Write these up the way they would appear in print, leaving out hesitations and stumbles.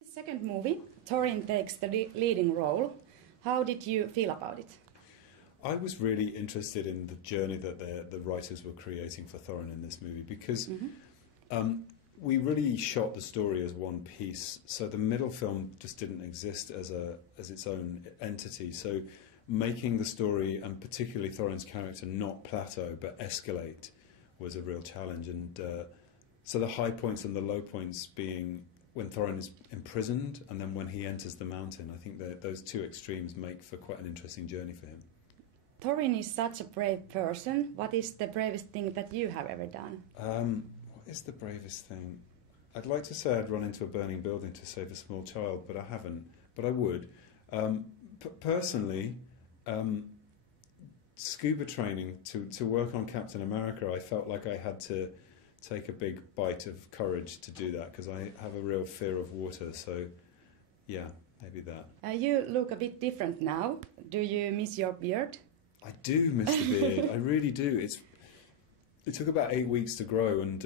The second movie, Thorin takes the leading role. How did you feel about it? I was really interested in the journey that the writers were creating for Thorin in this movie because we really shot the story as one piece. So the middle film just didn't exist as its own entity. So making the story, and particularly Thorin's character, not plateau but escalate was a real challenge. And so the high points and the low points being when Thorin is imprisoned and then when he enters the mountain. I think that those two extremes make for quite an interesting journey for him. Thorin is such a brave person. What is the bravest thing that you have ever done? What is the bravest thing? I'd like to say I'd run into a burning building to save a small child, but I haven't. But I would. Personally, scuba training to work on Captain America, I felt like I had to take a big bite of courage to do that because I have a real fear of water. So, yeah, maybe that. You look a bit different now. Do you miss your beard? I do miss the beard. I really do. It took about 8 weeks to grow, and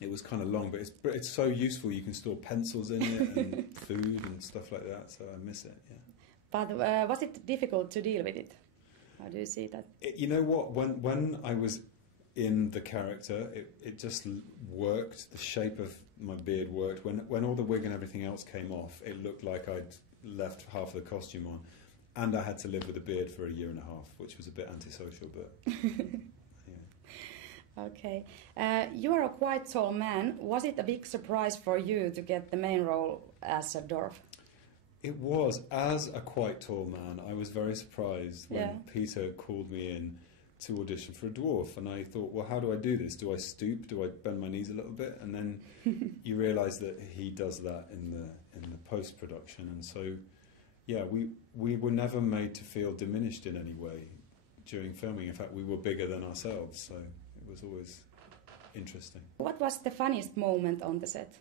it was kind of long. But it's so useful. You can store pencils in it and food and stuff like that. So I miss it. Yeah. But was it difficult to deal with it? How do you see that? You know what? When I was in the character, it just worked. The shape of my beard worked. When all the wig and everything else came off, it looked like I'd left half of the costume on. And I had to live with a beard for a year and a half, which was a bit antisocial, but yeah. Okay. You are a quite tall man. Was it a big surprise for you to get the main role as a dwarf? It was. As a quite tall man, I was very surprised when Peter called me in to audition for a dwarf. And I thought, well, how do I do this? Do I stoop? Do I bend my knees a little bit? And then you realise that he does that in the post-production. And so... yeah, we were never made to feel diminished in any way during filming. In fact, we were bigger than ourselves, so it was always interesting. What was the funniest moment on the set?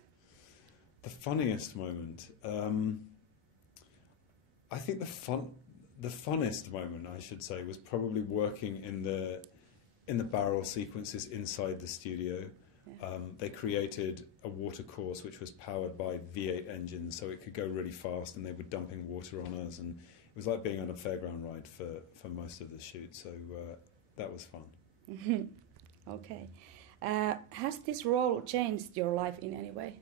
The funniest moment? I think the funnest moment, I should say, was probably working in the barrel sequences inside the studio. They created a water course which was powered by V8 engines, so it could go really fast, and they were dumping water on us, and it was like being on a fairground ride for most of the shoot, so that was fun. Okay. Has this role changed your life in any way?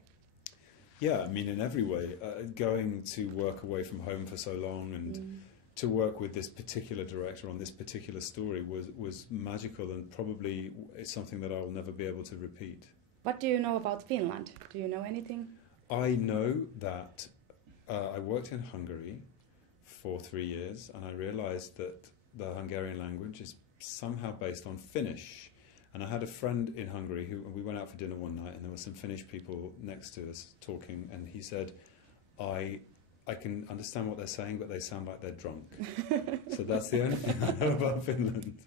Yeah, I mean, in every way. Going to work away from home for so long and to work with this particular director on this particular story was magical, and probably it's something that I'll never be able to repeat. What do you know about Finland? Do you know anything? I know that I worked in Hungary for 3 years, and I realised that the Hungarian language is somehow based on Finnish. And I had a friend in Hungary who we went out for dinner one night, and there were some Finnish people next to us talking, and he said, I can understand what they're saying, but they sound like they're drunk. So that's the only thing I know about Finland.